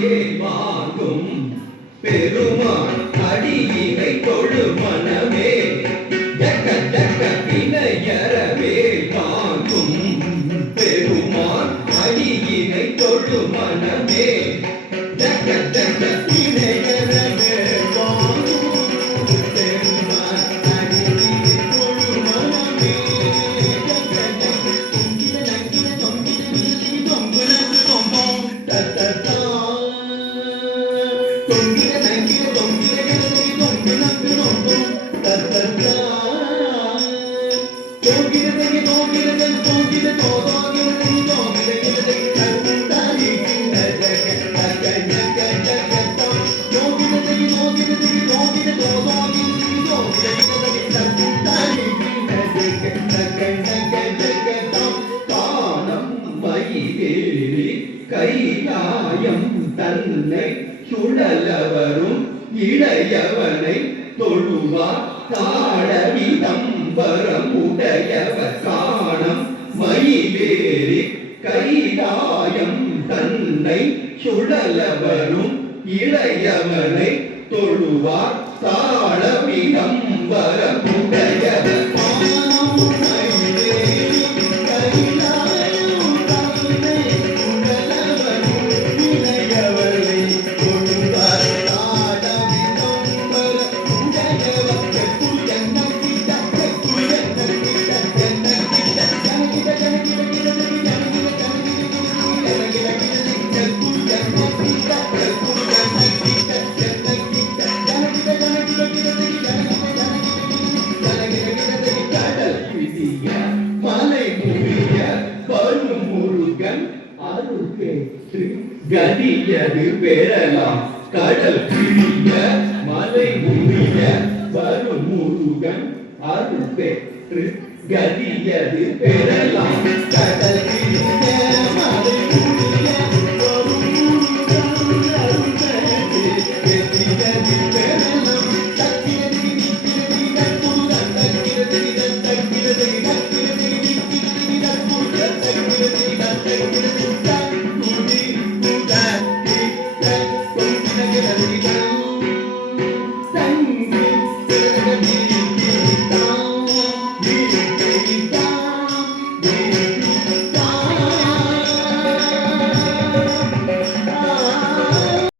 வாங்கும் பெருமான் அடியினை தொழு மனமே ஜக்க ஜக்க வினையறவே வாங்கும் பெருமான் அடியினை தொழு மனமே ஜக்க ஜக்க வினையறவே வாங்கும் பெருமான் அடியினை தொழு மனமே கையாயம் தன்னை சுழலவரும் இளையவனை தொழுவார் தாழவிதம் வரமுடையவர் காணம் மயிலேறி கையாயம் தன்னை சுழலவரும் இளையவனை தொழுவார் தாழவிதம் வரமுடையவர் கதியது பெறலாம் கடல் கிழிய மலை முடிய வரும் முருகன் அருள் பெற்று கதியது பெறலாம் கடல் கிழிய